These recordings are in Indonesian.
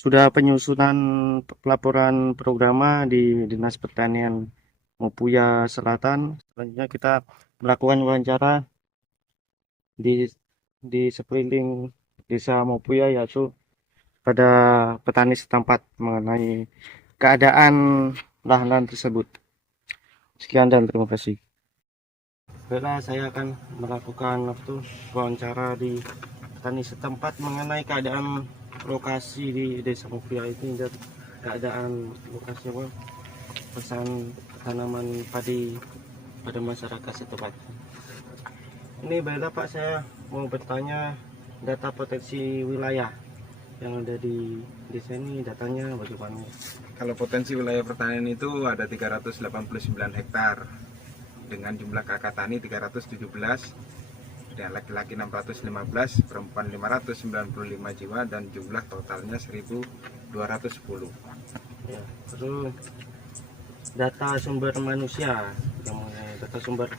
sudah penyusunan pelaporan programa di Dinas Pertanian Mupuya Selatan. Selanjutnya kita melakukan wawancara di sekeliling desa Mupuya, yaitu pada petani setempat mengenai keadaan lahan tersebut. Sekian dan terima kasih. Baiklah, saya akan melakukan wawancara di petani setempat mengenai keadaan lokasi di Desa Mupiah ini dan keadaan lokasi pesan tanaman padi pada masyarakat setempat. Ini baiklah Pak, saya mau bertanya data potensi wilayah yang ada di desa ini, datanya bagaimana? Kalau potensi wilayah pertanian itu ada 389 hektar dengan jumlah kakak tani 317, dan laki-laki 615, perempuan 595 jiwa, dan jumlah totalnya 1210. Ya, terus data sumber manusia, yang data sumber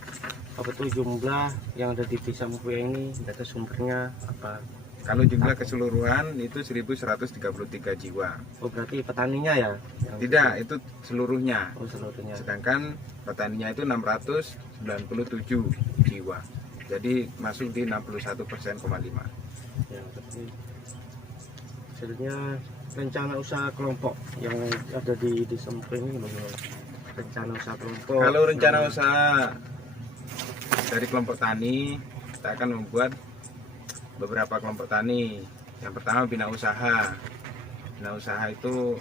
apa tuh jumlah yang ada di desa Mupiah ini, data sumbernya apa? Kalau jumlah keseluruhan itu 1133 jiwa. Oh, berarti petaninya ya? Tidak, itu seluruhnya. Oh, seluruhnya. Sedangkan petaninya itu 697 jiwa. Jadi masuk di 61%,5. Ya, berarti selanjutnya rencana usaha kelompok yang ada di desa Mupiah ini bagaimana? Rencana usaha kelompok. Kalau rencana usaha dari kelompok tani, kita akan membuat beberapa kelompok tani. Yang pertama bina usaha. Bina usaha itu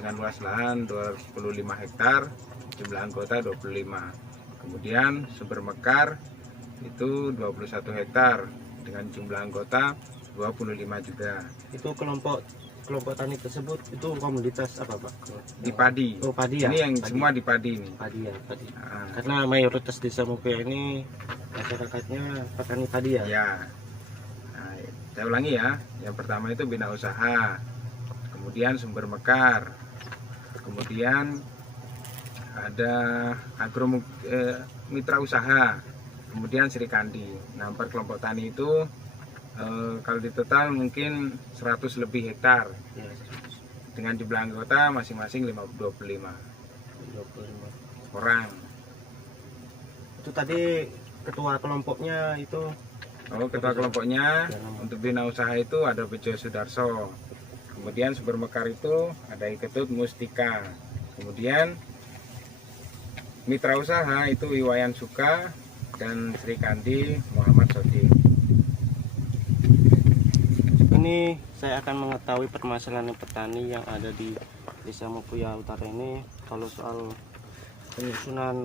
dengan luas lahan 25 hektar, jumlah anggota 25. Kemudian sumber mekar itu 21 hektar dengan jumlah anggota 25 juga. Itu kelompok tani tersebut itu komoditas apa Pak? Di padi. Oh, padi ya. Ini yang padi. semua di padi ini. Padi ya, padi. Nah, karena mayoritas desa Mupiah ini masyarakatnya petani padi ya. Ya. Nah, saya ulangi ya. Yang pertama itu bina usaha, kemudian sumber mekar, kemudian ada mitra usaha, kemudian Srikandi. Nah, per kelompok tani itu kalau di total mungkin 100 lebih hektar Ya, dengan jumlah anggota masing-masing 25 orang. Itu tadi ketua kelompoknya itu. Oh, ketua kelompoknya untuk bina usaha itu ada Bejo Sudarso. Kemudian sumber mekar itu ada Iketut Mustika. Kemudian mitra usaha itu Iwayan Suka dan Srikandi Muhammad Sodik. Ini saya akan mengetahui permasalahan petani yang ada di Desa Mupiah Utara ini. Kalau soal penyusunan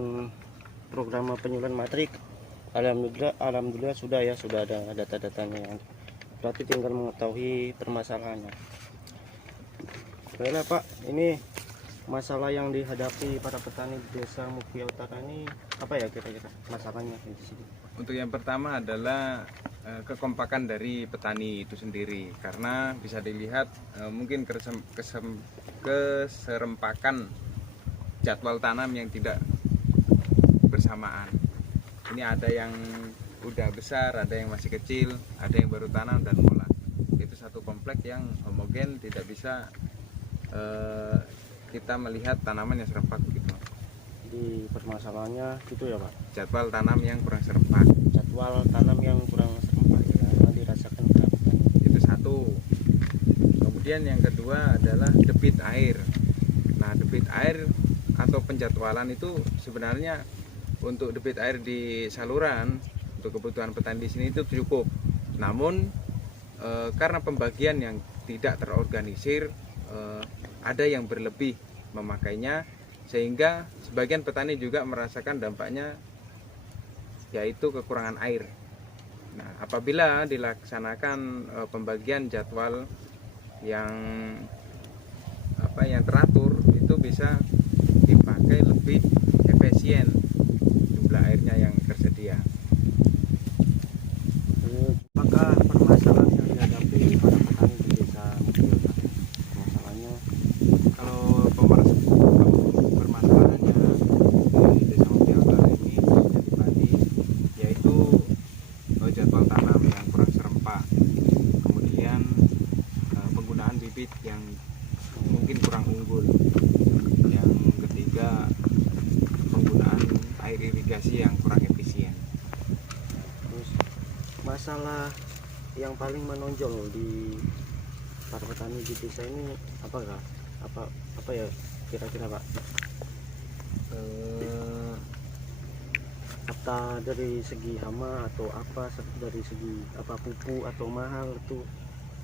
program penyuluhan matrik, alhamdulillah sudah ada data-datanya yang berarti tinggal mengetahui permasalahannya. Baiklah Pak, ini masalah yang dihadapi para petani di Desa Mupiah Utara ini apa ya kira-kira masalahnya di sini? Untuk yang pertama adalah kekompakan dari petani itu sendiri, karena bisa dilihat mungkin keserempakan jadwal tanam yang tidak bersamaan. Ini ada yang udah besar, ada yang masih kecil, ada yang baru tanam dan ngolah. Itu satu kompleks yang homogen, tidak bisa kita melihat tanaman yang serempak gitu. Di permasalahannya gitu ya Pak. Jadwal tanam yang kurang serempak. Jadwal tanam yang kurang serempak ya, yang dirasakan petani. Itu satu. Kemudian yang kedua adalah debit air. Nah, debit air atau penjadwalan itu sebenarnya untuk debit air di saluran untuk kebutuhan petani di sini itu cukup. Namun karena pembagian yang tidak terorganisir, ada yang berlebih memakainya, sehingga sebagian petani juga merasakan dampaknya, yaitu kekurangan air. Nah, apabila dilaksanakan pembagian jadwal yang teratur, itu bisa dipakai lebih efisien jumlah airnya yang tersedia. Apakah permasalahan yang dihadapi para petani di Desa Mupiah permasalahannya? Kalau permasalahannya di Desa Mupiah Utara ini khususnya di padi, yaitu jadwal tanam yang kurang serempak, kemudian penggunaan bibit irigasi yang kurang efisien. Terus masalah yang paling menonjol di para petani di desa ini apakah apa ya kira-kira Pak? Apa dari segi hama atau apa dari segi apa pupuk atau mahal itu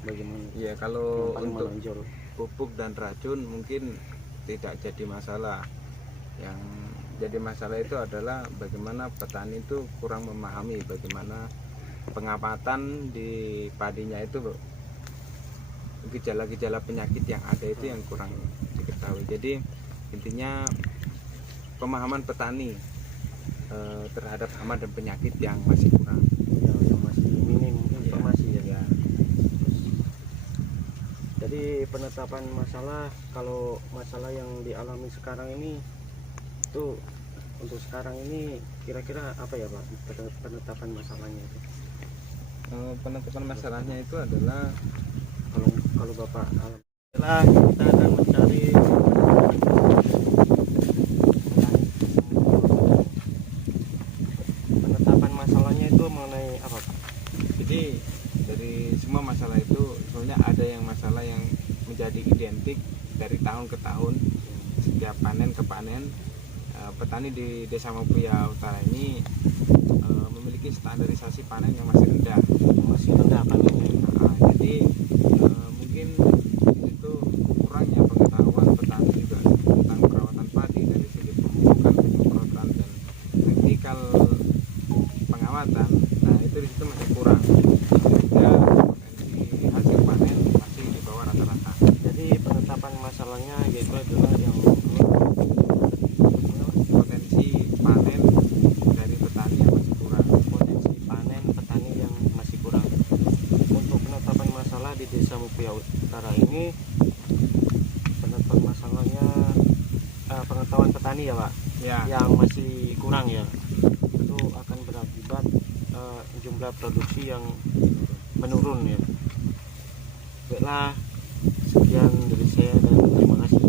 bagaimana? Ya Yang kalau paling untuk menonjol. pupuk dan racun mungkin tidak jadi masalah. Yang jadi masalah itu adalah bagaimana petani itu kurang memahami bagaimana pengamatan di padinya itu, gejala-gejala penyakit yang ada itu yang kurang diketahui. Jadi intinya pemahaman petani terhadap hama dan penyakit yang masih kurang. Ya, yang masih minim informasi ya. Ya. Jadi penetapan masalah, kalau masalah yang dialami sekarang ini itu untuk sekarang ini kira-kira apa ya Pak penetapan masalahnya itu? Penetapan masalahnya itu adalah Kalau Bapak adalah kita akan mencari penetapan masalahnya itu mengenai apa Pak? jadi dari semua masalah itu sebenarnya ada yang masalah yang menjadi identik dari tahun ke tahun. Setiap panen ke panen, petani di Desa Mapuya Utara ini memiliki standarisasi panen yang masih rendah. Panennya. Jadi mungkin itu kurangnya pengetahuan petani juga tentang perawatan padi dari segi pemupukan, penyemprotan dan teknikal pengawatan. Nah itu di situ masih kurang, sehingga potensi hasil panen masih di bawah rata-rata. Jadi penetapan masalahnya yaitu adalah yang Potensi panen dari petani yang masih kurang. potensi panen petani yang masih kurang. Untuk penetapan masalah di Desa Mapuya Utara ini, penetapan masalahnya pengetahuan petani ya Pak, Ya, yang masih kurang ya, itu akan berakibat jumlah produksi yang menurun ya. Baiklah, sekian dari saya dan terima kasih.